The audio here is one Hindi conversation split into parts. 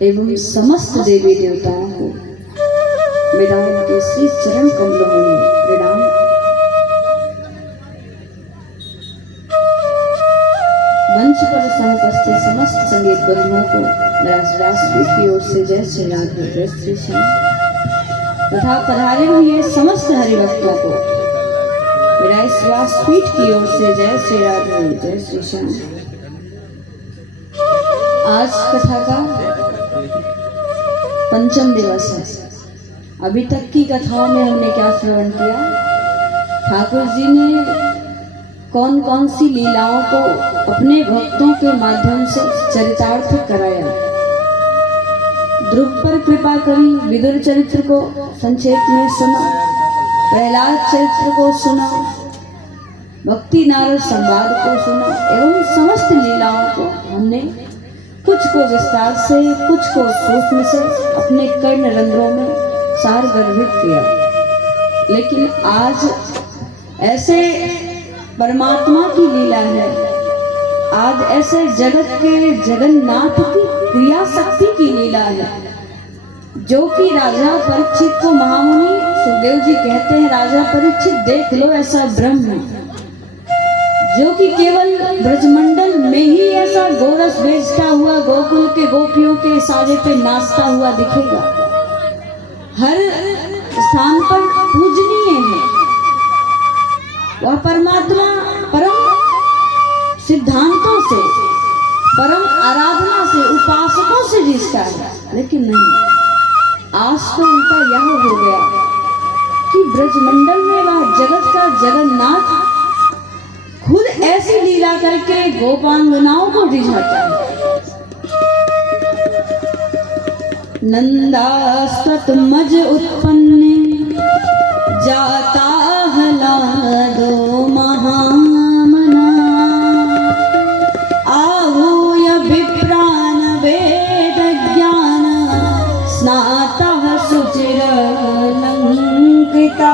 एवं समस्त देवी देवताओं को मेरा उनके श्री चरण कमलों में प्रणाम। मंच पर समुपस्थित समस्त संगीत बंधुओं को मेरा व्यासपीठ की ओर से जय श्री राधे जय श्री श्याम तथा पधारे हुए समस्त हरिभक्तों को मेरा इस व्यासपीठ की ओर से जय श्री राधे जय श्री श्याम। आज कथा का पंचम दिवस है। अभी तक की कथाओं में हमने क्या श्रवण किया? ठाकुर जी ने कौन कौन सी लीलाओं को अपने भक्तों के माध्यम से चरितार्थ कराया। ध्रुव पर कृपा करी, विदुर चरित्र को संक्षेप में सुना, प्रहलाद चरित्र को सुना, भक्ति नारद संवाद को सुना एवं समस्त लीलाओं को हमने कुछ को विस्तार से कुछ को सूक्ष्म से अपने कर्ण रंध्रों में सार गर्भित किया। लेकिन आज ऐसे परमात्मा की लीला है, आज ऐसे जगत के जगन्नाथ की क्रिया शक्ति की लीला है, जो कि राजा परीक्षित को महामुनि सुखदेव जी कहते हैं, राजा परीक्षित देख लो ऐसा ब्रह्म जो कि केवल ब्रजमंडल में ही ऐसा गोरस बेचता हुआ गोकुल के गोपियों के साजे पे नाचता हुआ दिखेगा। हर स्थान पर पूजनीय है वह परमात्मा, परम सिद्धांतों से, परम आराधना से, उपासकों से रिश्ता है। लेकिन नहीं, आज तो उनका यह हो गया कि ब्रजमंडल में वह जगत का जगन्नाथ खुद ऐसी लीला करके गोपांगनाओं को रिझाता है। नंदास्तत मज उत्पन्न जाता हलादो महामना, आहूय विप्रान वेद ज्ञान स्नाता सुचिर लंकिता।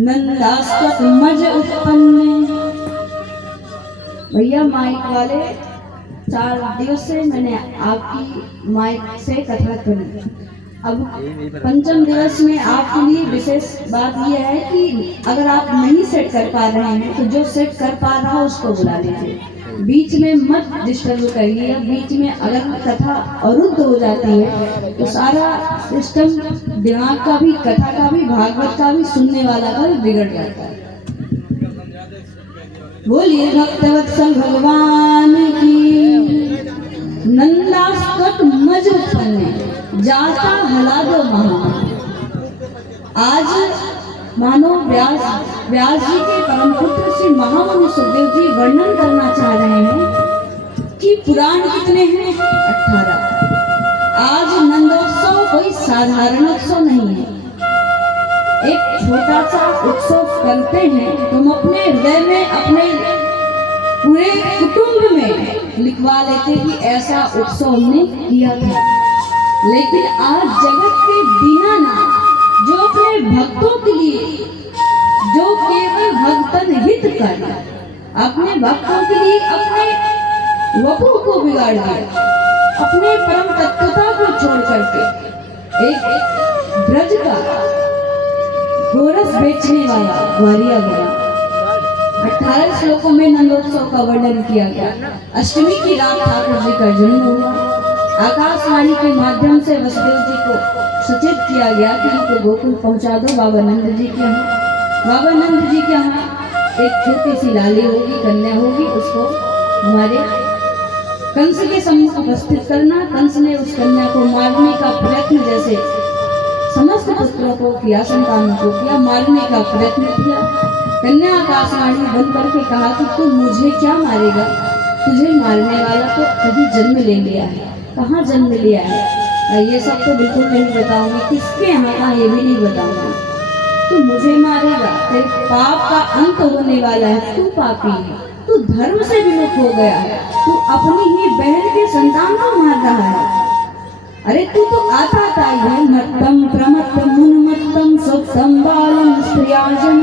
नंदास्तत मज उत्पन्न। भैया माइक वाले, 4 दिवस से मैंने आपकी माइक से कथा करी। अब पंचम दिवस में आपके लिए विशेष बात यह है कि अगर आप नहीं सेट कर पा रहे हैं तो जो सेट कर पा रहा है उसको बुला लीजिए, बीच में मत डिस्टर्ब करिए। बीच में अगर कथा अरुद्ध हो जाती है तो सारा सिस्टम दिमाग का भी, कथा का भी, भागवत का भी, सुनने वाला का भी बिगड़ जाता है। बोलिए भक्तवत्सल भगवान की। नंदास्तत मज उत्पन्न जाता हलादो महा। आज मानो व्यास जी के परम पुत्र श्री महामुनि सुखदेव जी वर्णन करना चाह रहे हैं कि पुराण कितने हैं? 18। आज नंदोत्सव कोई साधारण उत्सव नहीं है। एक छोटा सा उत्सव करते हैं, तुम अपने हृदय में, अपने पूरे कुटुंब में लिखवा लेते कि ऐसा उत्सव हमने किया था। लेकिन आज जगत के दीनानाथ जो अपने भक्तों के लिए, जो केवल भक्तन हित कर, अपने भक्तों के लिए अपने वपु को बिगाड़ दिया, अपने परम तत्वता को छोड़ करके एक ब्रज का गोरस बेचने वाला ग्वालिया गया। 18 श्लोकों में नंदोत्सव का वर्णन किया गया। अष्टमी की रात ठाकुर जी का जन्म हुआ। आकाशवाणी के माध्यम से वसुदेव जी को सूचित किया गया कि उनको गोकुल पहुंचा दो बाबा नंद जी के यहाँ। बाबा नंद जी के यहाँ एक छोटी सी लाली होगी, कन्या होगी, उसको हमारे कंस के सम्मुख उपस्थित करना। कंस ने उस कन्या को मारने का प्रयत्न, जैसे समस्त पुत्रों को किया, संतानों को किया, मारने का प्रयत्न किया। कन्या आकाशवाणी बंद करके कहा कि तू मुझे क्या मारेगा, तुझे मारने वाला तो कभी जन्म ले लिया है। कहाँ जन्म लिया है ये सब तो बिल्कुल नहीं बताऊंगी, किसके यहाँ का ये भी नहीं बताऊंगी। तू मुझे मारेगा, तेरे पाप का अंत होने वाला है, तू पापी है, तू धर्म से विमुख हो गया है, तू अपनी ही बहन के संतान को मार रहा है। अरे तू तो आता है मत्तम प्रमत्तम मुनमत्तम सुखम बालम स्त्रियाजन।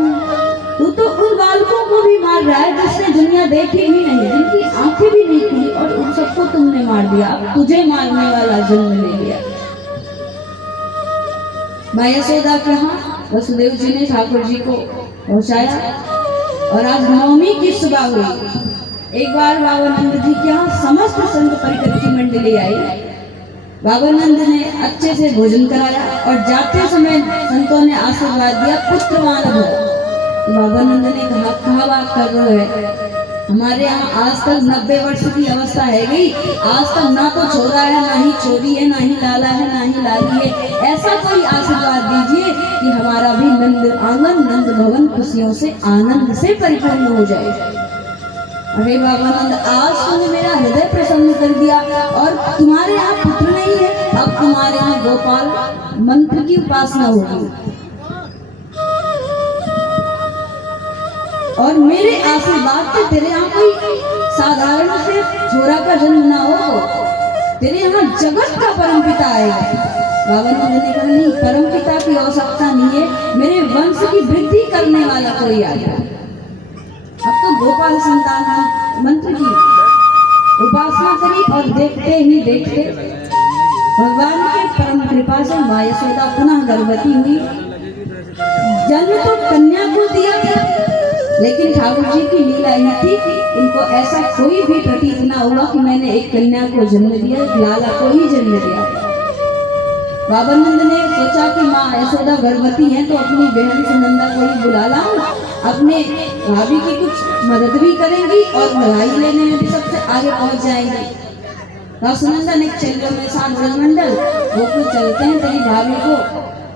तू तो उन बालकों को भी मार रहा है जिसने दुनिया देखी ही नहीं, जिनकी आंखें भी नहीं खुली, और उन सबको मार दिया, अब तुझे मारने वाला जन्म ले लिया। माँ यशोदा के यहाँ वसुदेव जी ने ठाकुर जी को पहुंचाया और आज नवमी की सुबह हुई। एक बार बाबानंद जी के यहाँ समस्त संत परिकर की मंडली आई। बाबानंद ने अच्छे से भोजन कराया और जाते समय संतों ने आशीर्वाद दिया, पुत्रवान भव। बाबानंद ने कहा बात कर रहे हैं, हमारे यहाँ आज तक 90 वर्ष की अवस्था है गई, आज तक ना तो छोरा है, ना ही छोरी है, ना ही लाला है, ना ही लाली है, ऐसा कोई आशीर्वाद दीजिए कि हमारा भी नंद आंगन नंद भवन खुशियों से आनंद से परिपूर्ण हो जाए। अरे बाबानंद, आज तुमने मेरा हृदय प्रसन्न कर दिया और तुम्हारे यहाँ पुत्र नहीं है, अब तुम्हारे यहाँ गोपाल मंत्र की उपासना होगी और मेरे आशीर्वाद से तेरे यहाँ कोई साधारण से छोरा का जन्म ना हो, तेरे यहाँ जगत का परमपिता आएगा। बाबानंद ने कहा नहीं, परमपिता की आवश्यकता नहीं है, मेरे वंश की वृद्धि करने वाला कोई आ जाए। अब तो गोपाल संतान मंत्र की उपासना करी और देखते ही देखते भगवान के परम कृपा से माँ यशोदा पुनः गर्भवती हुई। जन्म तो कन्या को दिया था, लेकिन ठाकुर जी की लीला यह थी कि उनको ऐसा कोई भी प्रतीत ना हुआ कि मैंने एक कन्या को जन्म दिया, लाला को ही जन्म दिया। बाबानंद ने सोचा कि माँ यशोदा गर्भवती हैं तो अपनी बहन सुनंदा को ही बुला लाऊं, अपने भाभी की कुछ मदद भी करेंगी और बधाई लेने में भी सबसे आगे पहुंच जाएंगी। सुनंदा ने चलो में साथ ब्रजमंडल वो कुछ चलते हैं, तेरी भाभी को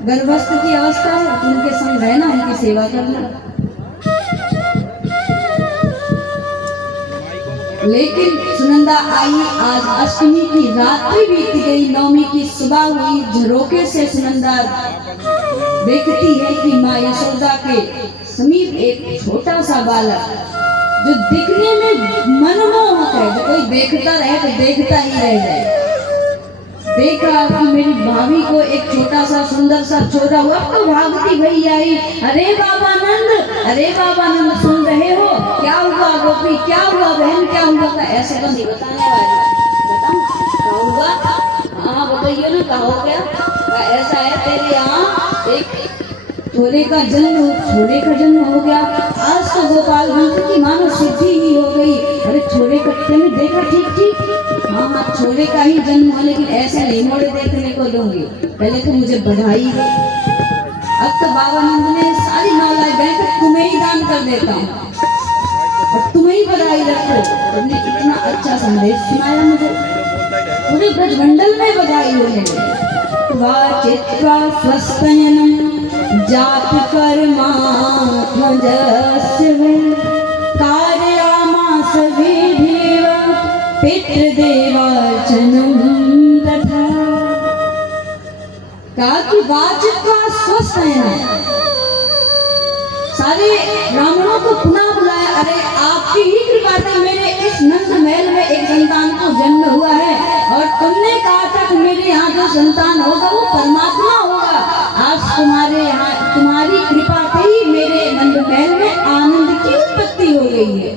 गर्भस्थ की अवस्था है, उनके संग रहना, उनकी सेवा करना। लेकिन सुनंदा आई, आज अष्टमी की रात्रि बीत गई, नवमी की सुबह हुई। झरोके से सुनंदा देखती है कि माँ यशोदा के समीप एक छोटा सा बालक जो दिखने में मनमोहक है, जो कोई देखता रहे तो देखता ही रह जाए। देखा कि मेरी भाभी को एक छोटा सा सुंदर सा छोरा हुआ, तो भागती भई आई, अरे बाबानंद सुन रहे हो, क्या हुआ गोपी, क्या हुआ बहन, क्या हुआ? का ऐसे तो नहीं बताने वाली, बताऊं क्या हुआ? हाँ बताइए ना, क्या हो गया? ऐसा है तेरे यहाँ एक छोरे का जन्म हो गया। आज तो गोपाल वंश की मानो सिद्धि ही हो गई। अरे छोरे कट्टे में देखा, ठीक हाँ छोरे का ही जन्म हो, लेकिन ऐसे नहीं मोड़े देखने को दूंगी, पहले तो मुझे बधाई दो। अब तो बाबानंद ने सारी मालाएं देकर तुम्हें ही दान कर देता हूँ और तुम्हें ही बधाई रखो, तुमने इतना अच्छा संदेश सुनाया मुझे, पूरे ब्रजमंडल में बधाई होने लगी। वाचित्वा स्वस्तयनम जात कर्मा ध्वजस्य कार्यामास विधिव पितृदेवार्चनम तथा। कहा कि वाचित्वा स्वस्तयनम, सारे ब्राह्मणों को पुनः बुलाया, अरे आपकी ही कृपा से मेरे इस नंद महल में एक संतान को जन्म हुआ है और तुमने कहा था कि मेरे यहाँ जो संतान होगा वो परमात्मा होगा। आज तुम्हारे यहाँ तुम्हारी कृपा से ही मेरे नंद महल में आनंद की उत्पत्ति हो गई है।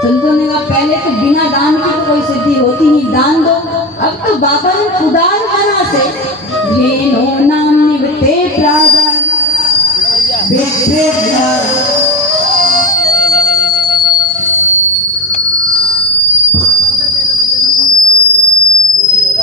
संतों ने कहा पहले तो बिना दान के तो कोई सिद्धि होती नहीं, दान दो। अब तो बाबा ने उदार मना से धेनो